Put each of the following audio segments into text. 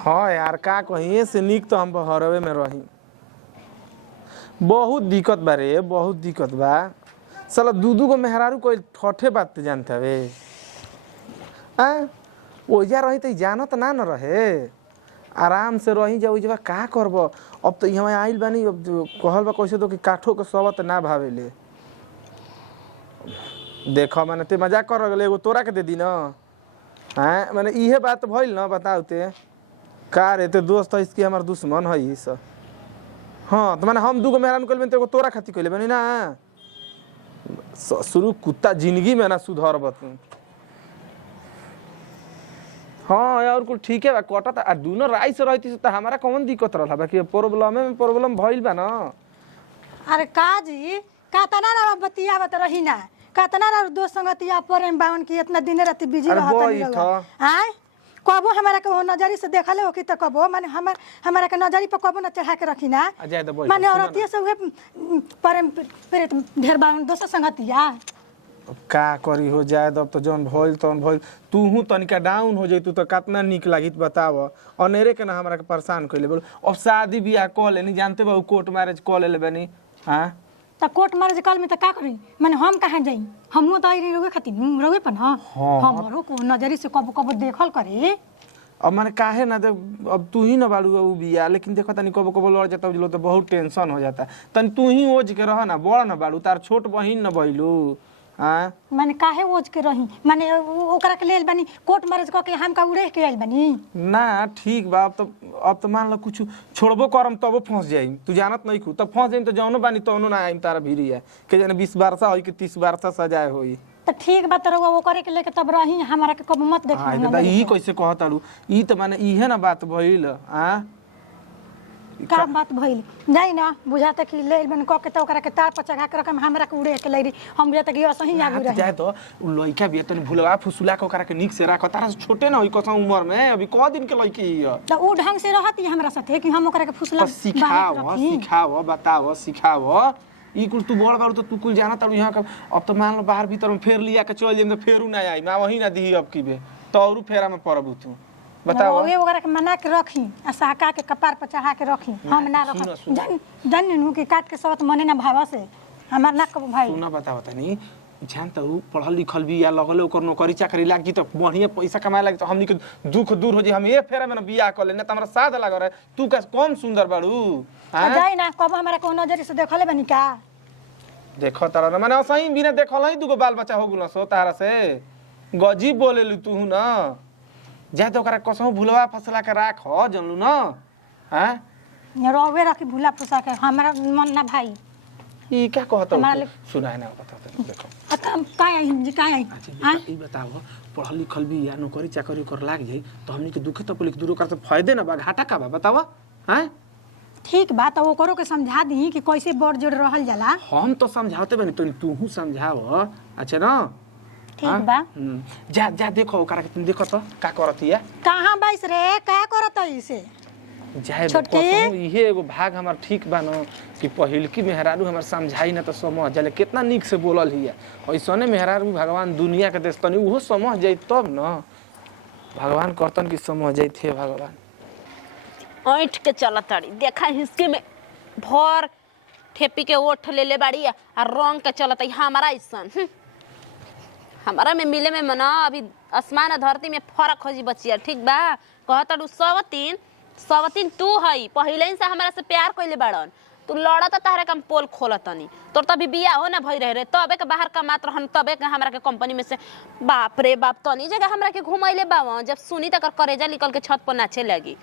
हाँ यार का कहिए से निक तो हम हरवे में रही। बहुत दिक्कत बा रे, बहुत दिक्कत बा। साला दूधू को मेहरारू कोई ठठे बात ते जानते हवे। ओजा रही तो जानत ना न रहे, आराम से रही जा। ओजवा का करब अब तो यहाँ आइल बानी। अब कहल बा कैसे तो कि काठो के सबत ना भावेले। देखो मैंने ते मजाक कर गले, एगो तोरा के दे दी ना। हाँ मैंने इहे बात भइल ना, बताओ ते का रे ते दोस्त है इसकी हमार दुश्मन है ई सब। हाँ तो मैंने हम दूगो मेहरान कइल तेरे को तोरा खातिर कइले बनी ना। शुरू कुत्ता जिंदगी में ना सुधर बतू। हाँ यार कुल ठीक है बा, कटत आ दोनों राय से रहती तो हमारा कौन दिक्कत रहला। बाकी प्रॉब्लम भइल बा ना। अरे काजी कातना ना बतिया बत रही ना, कातना ना दोस्त संगतिया प्रेम बावन की इतना दिन रात बिजी रहत नहीं रहो। हां कबो हमारा के नजरी से देखले हो कि त कबो माने हमारा के नजरी पर कबो न चढ़ा के रखी ना। माने औरतिया से हुए प्रेम प्रेत ढेर बावन दोस्त संगतिया का करी हो जाए। अब तो जौन भइल तौन भइल। तूहू तनिका डाउन हो जइतू तो कितना निक लागित बताव। अनेरे के ना हमरा के परेशान कइले बोल। अब शादी बियाह क लेनी, जानते बा कोर्ट मैरिज क लेले बनी। हां त कोर्ट मैरिज कल में त का करी, माने हम कहां जाई। हमहु त आई रोगे खातिर रोगे पर ना। हमरो को नजरी से कबो कबो देखल करे। अब माने काहे ना दे, अब तू ही ना बाड़ू उ बिया। लेकिन देखो तनी कबो कबो लड़ जाता तो बहुत टेंशन हो जाता। तनी तू ही ओज के रह ना, बड़ ना बाड़ू, तार छोट बहिन न भइलू। हां माने काहे ओज के रही, माने ओकरा के लेल बनी कोर्ट मैरिज क के हम का उड़े के आइल बनी ना। ठीक बा अब तो मान लो कुछ छोड़बो करम तबो फंस जाई। तू जानत नहीं खू तब फंस जाई तो जौनो बानी तौनो ना आइम तारा भिरी है के जाने 20 वर्षा होई कि 30 वर्षा सजाए होई। त ठीक बा तरवा वो करे के लेके तब रही हमरा के कब मत देखी। हां दादा ई कैसे कहताड़ू, ई त माने इहे ना बात भइल। हां का बात भइल जाई ना, बुझाता कि लेल बन क के त ओकरा के तार पर चढ़ा के रकम हमरा के उड़े के लैरी। हम बुझाता कि असही आगु रही जाए तो उ लइका बिया तनी भुलवा फुसुला के ओकरा के निक से राख। तारा छोटे ना होई कसम उम्र में, अभी क दिन के लइकी हिय। त उ ढंग से रहती हमरा साथे कि हम ओकरा के फुसला सिखाव बताव सिखाव। ई कुल तू बड़ बारू तो तू कुल जाना तारू। यहाँ का अब तो मान लो बाहर भीतर में फेर लिया के चल जाइम तो फेरू ना आई। मैं वही ना दी अब की बे तो औरू फेरा में पड़बू तू। बताओ ओए ओकरा के मना के रखी आ साका के कपार पर चढ़ा के रखी। हम ना रख जन नु के काट के सवत मने ना भावा से हमार ना कब भाई। तू ना बताव तनी जानता हूँ पढ़ल लिखल भी या लगले ओकर नौकरी चाकरी लाग जी तो बढ़िया पैसा कमाए लाग तो हमनी के दुख दूर हो जी। हम ए फेरा में ना बियाह कर ले ना त हमरा साथ लाग रहा। तू का कौन सुंदर बाड़ू। हां जाई ना कब हमरा को नजर से देखले बनी का। देखो तारा ना माने सही बिना देखल ही दुगो बाल बच्चा हो गुल सो तारा से गजीब बोलेलू तू ना। जाए तो ओकरा कसम भुलवा फसला के राख हो जानलू ना। हां रोवे रखी भूला फुसा के हमरा मन ना भाई। ई क्या कहत हो सुनाए ना बता देखो अतम का आई जी का आई। हां ई बताओ पढ़ल लिखल भी या नौकरी चाकरी कर लाग जाई तो हमनी के दुख तो पुलिस दूर कर तो फायदे ना बा घाटा का बा बताओ। हां ठीक बात है ओकरो के समझा दी कि कैसे बड़ जोड़ रहल जाला। हम तो समझाते बनी तू हूं समझाव। अच्छा ना ठीक बा जा जा देखो ओकरा के तुम देखो तो का करत है। कहां बैस रे का करत है इसे जाए कसम इहे एगो भाग हमार ठीक बा न कि पहिलकी मेहरारू हमार समझाई ना तो समझ जाले कितना निक से बोलल हिया। ऐसने मेहरारू भगवान दुनिया के देश तनी उहो समझ जाई तब न भगवान करतन की समझ जाई थे भगवान। ऐठ के चलत ताड़ी देखा हिस्के में भर ठेपी के ओठ ले ले बाड़ी आ रंग के चलत हमारा ऐसन। हमारा में मिले में मना अभी आसमान धरती में फर्क हो जी बचिया। ठीक बा कहतड़ू सवतीन तू हई पहिले से हमारा से प्यार कइले बाड़न। तू लड़त तारे कम पोल खोलतनी तोर तभी बिया हो ना भई रहे तबे के बाहर का मात्र रहन तबे के हमरा के कंपनी में से बाप रे बाप तनी जगह हमरा के घुमैले बाव जब सुनी तक करेजा निकल के छत पर नाचे लगी।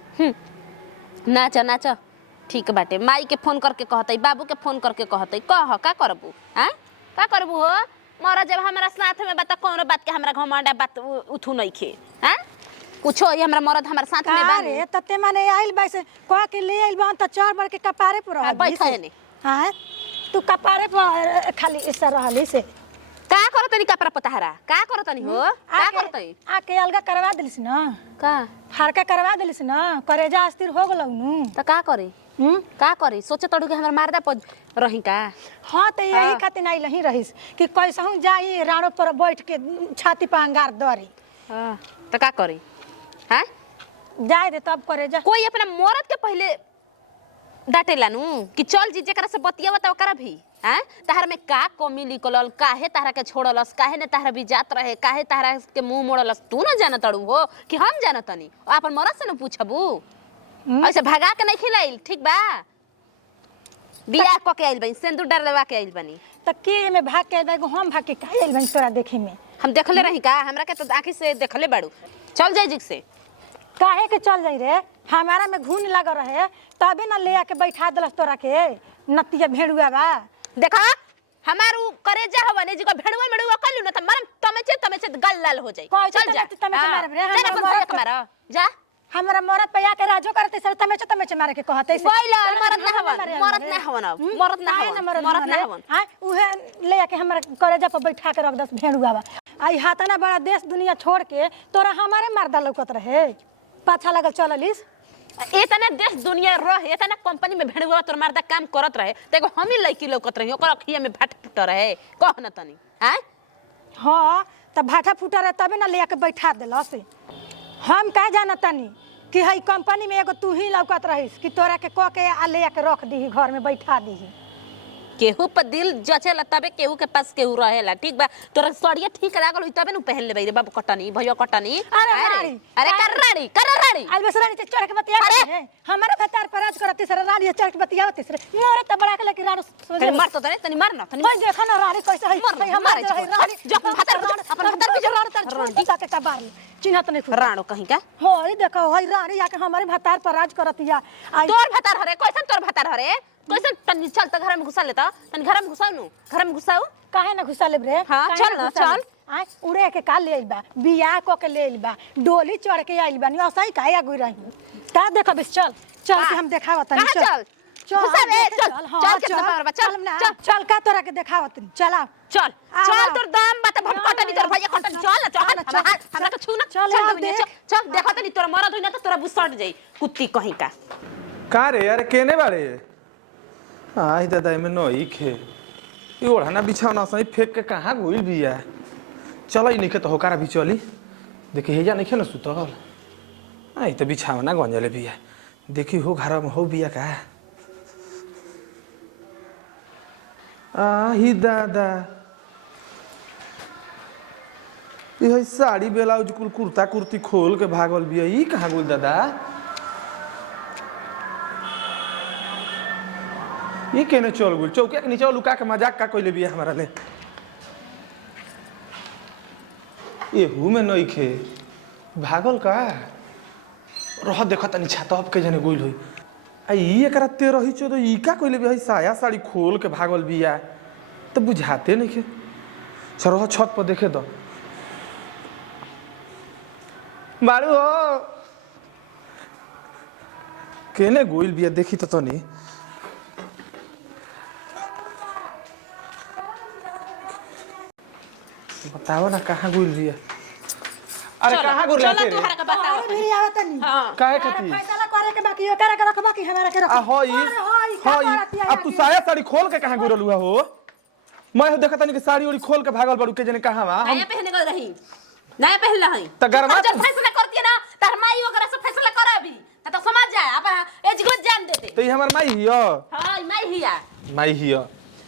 नाच नाच ठीक बाटे। माई के फोन करके कहतई बाबू के फोन करके कहतई कह का करबू। हां का करबू हो मोरा जब हमरा साथ में बता कौन बात के हमरा घमंडा बात उठू नहीं खे। हां कुछो हमरा मरद हमरा साथ में बा रे तते माने आइल बाइस कह के ले आइल बा त चार बार के कपारे पर रह बैठे ने। हां तू कपारे पर खाली ऐसा रहली से का करतनी कपड़ा पताहरा का करतनी हो का करतई आके अलगा करवा देलिस ना का फारका करवा देलिस ना करेजा अस्थिर हो गलौ नु त का करी का करी सोचे तड़ू के हमर मारदा पर रही का। हां त यही खातिर नहीं लही रहिस कि कैसहू जाई राणो पर बैठ के छाती पर अंगार दरी। हां त का करी। हां जाए दे तब करे जा। कोई अपना मरद के पहले डांटेला नु कि चल जी जेकरा से बतियावत ओकरा भी हैं तहर में का कमी निकलल काहे तहरा के छोड़लस काहे ने तहरा भी जात रहे काहे तहरा के मुंह मोड़लस तू ना जानत अड़ू हो कि हम जानतनी अपन मरद से न पूछबू ऐसे भगा के नहीं खिलाइल ठीक बा बियाह क के आइल बनी सिंदूर डरवा के आइल बनी त के में भाग के आइल बा हम भाग के काहे आइल बनी तोरा देखे में हम देखले रही का हमरा के तो आंखी से देखले बाड़ू चल जाई जिक से काहे के चल जाई रे हमारा में घून लग रहे तबे ना ले आके बैठा देलस तोरा के नतिया भेड़ुआ बा देखा हमारू करेजा हवने जी को भेड़ुआ मेड़ुआ कलू न त मरम तमेचे गल लाल हो जाई चल जा मारा जा हमरा मरद पे आके राजो करते सर तमेचे मारे के कहते से बोइला मरद ना हवन हां उहे ले आके हमरा करेजा पर बैठा के रख दस भेड़ुआ बा आई हाथना बड़ा देश दुनिया छोड़ के तोरा हमारे मर्दा लौकत रहे पाछा लगल चललिस इतना देश दुनिया रहे इतना कंपनी में भेड़ुआ तोर मर्दा काम करत रहे तेको हम ही लड़की लौकत रही ओकर अखिया में भाट फुट रहे कह न तनी हैं हां त भाटा फुटा रहे तबे ना ले आके बैठा देलस हम का जानतनी कि हई कंपनी में एगो तू ही लौकत रहिस कि तोरा के क के आ ले आके रख दी घर में बैठा दी केहू पर दिल जचेला तबे केहू के पास केहू रहेला ठीक बा तोरा सड़िया ठीक लागल होई तबे नु पहन लेबे रे बाबू कटनी भैया कटनी अरे कर रानी आज बस रानी चढ़ के बतिया रे हमारे भतार पर राज करती सर रानी चढ़ के बतिया होती सर मोरे त बड़ा के लेके रानो तनी मार तो तनी मार ना तनी भाई देखा ना रानी कैसे है हमारे रानी जो भतार अपन भतार भी रानी तर छोटा के बार चिन्हत नहीं राणो कहीं का होई देखो होई रानी आके हमारे भतार पर राज करतिया तोर भतार हरे कैसन तोर भतार हरे कैसे तनी चल त घर में घुसा लेता तनी घर में घुसाऊ नु घर में घुसाऊ काहे ना घुसा लेब रे हां चल ना चल आ उड़े के का ले आइल बा बियाह क के ले आइल बा डोली चढ़ के आइल बा नि असई काहे आगु रही का देखो बस चल चल के हम देखावत नहीं चल चल का तोरा के देखावत नहीं चला चल चल तोर दाम बात हम कटनी तोर भैया कटनी चल हमरा के छू ना चल देखो तनी तोर मरद होई ना त तोरा बुसट जाई कुत्ती कहीं का रे यार केने बारे आई दादा में नई खे ई ओढ़ना बिछावना सही फेंक के कहां गोइल बिया चल ई निके तो होकारा भी चली देखि हेजा नइखे न सुतल आई त बिछावना गंजले बिया देखि हो घर में हो बिया का ही दादा ये साड़ी ब्लाउज कुल कुर्ता कुर्ती खोल के भागल बिया ई कहां गोइल दादा ये केने चल गुल चौके के नीचे लुका के मजाक का कोइले बिया हमारा ले ये हु में नई खे भागल का रह देखत तनी छातब के जने गोइल होई आ ई एकरा 13 ही 14 ई का कोइले बिया साया साड़ी खोल के भागल बिया त बुझाते नहीं के सरह छत पर देखे दो मारू हो केने गोइल बिया देखी तो तनी बताओ ना कहाँ गुल बिया अरे कहाँ गुल रहते रे अरे मेरी आवत नहीं काहे कथी फैसला करे के बाकी करे के रखबा की हमारा के रख आ होई अब तू साया साड़ी खोल के कहाँ गुरल हुआ हो मैं हो देखत नहीं कि साड़ी ओड़ी खोल के भागल बड़ू के जने कहां बा नया पहने गल रही नया पहन रही त गरमा जब फैसला करती है ना तार माई ओकरा से फैसला कराबी त समझ जाए अब एज को जान देते तो ये हमर माई हियो हां माई हिया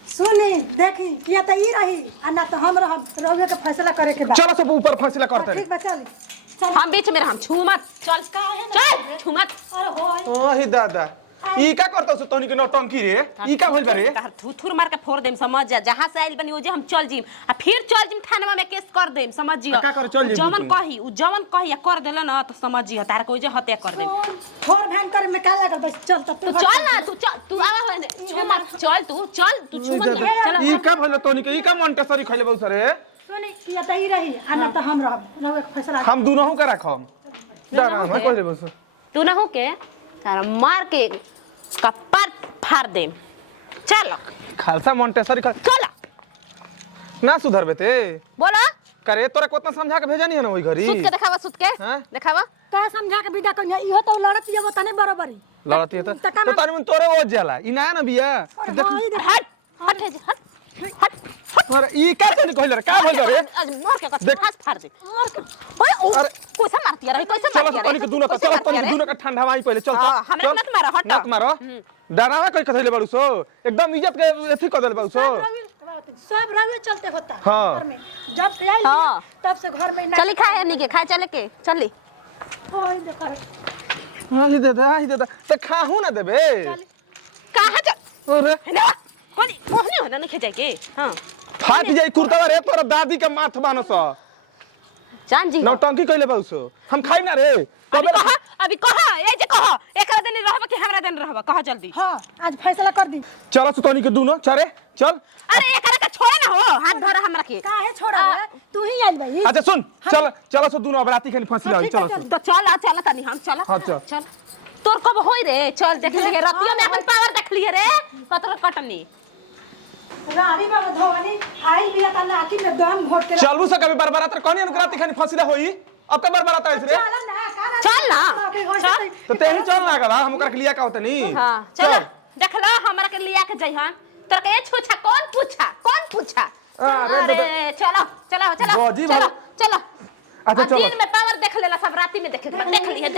सुनी देखी या त ई रही आ ना त हम रहुए के फैसला करे के बा चलो सब ऊपर फैसला करते ठीक बा चल हम बीच में हम छू मत चल चल छू मत अरे होय ओ ही दादा ई का करतो सो तोनी के नौटंकी रे ई का होइल बारे तार थुथुर मार के फोड़ देम समझ जा जहां से आइल बनी ओजे हम चल जीम आ फिर चल जीम थाना में केस कर देम समझ जियो का कर चल जीम जमन कही उ जमन कही कर देला ना तो समझ जियो तार को ओजे हत्या कर देम फोर भैन करे में का लागल बस चल त तू चल ना तू आवा हो छू मत चल तू छू मत चल ई का भइल तोनी के ई का मोंटेसरी खइले बहु सरे सुनी या त ई रही आ ना त हम रहुए के फैसला हम दोनों का रखम डरा मैं कहले बस तू ना हो के तारा मार के कपार फाड़ देम चल खालसा मोंटेसरी चल ना सुधर बेते बोला करे तोरा कोतना समझा के भेजनी है ना ओई घरी सुत के दिखावा का समझा के विदा कन्या इहो त लड़त ये तने बराबरी लड़ती है तो तानी मन तोरे ओ जाला ई ना ना बिया हट हट अरे ई का तनी कहले रे का भइल रे आज मार के देख। हाथ फाड़ दे ओए ओ अरे। कैसे मारती रही कैसे चलो मारती तनी के दुनो का चलो तनी के दुनो का ठंडा माई पहले चल हाँ, हमरा मत मारो, हटो। मत मारो डरावा कई कथैले बाड़ू सो एकदम इज्जत के एथी क देल बाड़ू सो सब रंग चलते होता है हाँ। घर में जब से आई हाँ। तब से घर में चली खाए नहीं के खाए चले के चली ओए देखा हां ही दे ते खाहू ना देबे कहां चल अरे ना कोनी मोहनी होना नहीं खेजाए के हां फाट जाई कुर्ता रे तोरा दादी के माथ बानो सो जान जी नौटंकी कइले बाड़ू सो हम खाई ना रे अभी कहा ए जे कहा एक दिन रहबा कि हमरा दिन रहबा कहा जल्दी हाँ आज फैसला कर दी चलो सुतनी के दुनो चले चल अरे एकरा के छोड़े ना हो हाथ धर हमरा के काहे छोड़ा है तू ही आइल भाई अच्छा सुन चल चलो सो दुनो अब राती खनी फंसी हाँ, रही ठीक है, चलो चल। तो चल चल तनी हम चल हाँ, चल। चल तोर कब होई रे चल देख लिए रतियो में अपन पावर देख लिए रे कतर कटनी रानी बाबा धोनी आई बिया ता लाठी में दम घोट के चलबू से कभी बरबरा तर कोनी राती खनी फंसी होई अब तो बरबरा ता रे चल ना चल तो तेही चल ना गला हम ओकरा के लिया का होतनी हां चल देख लो हमरा के लिया के जई हां तोर के छूछा कौन पूछा अरे चलो चलो चलो बाजी चलो भाई। चलो अच्छा, चलो। दिन में पावर देख लेला सब राती में देख लिए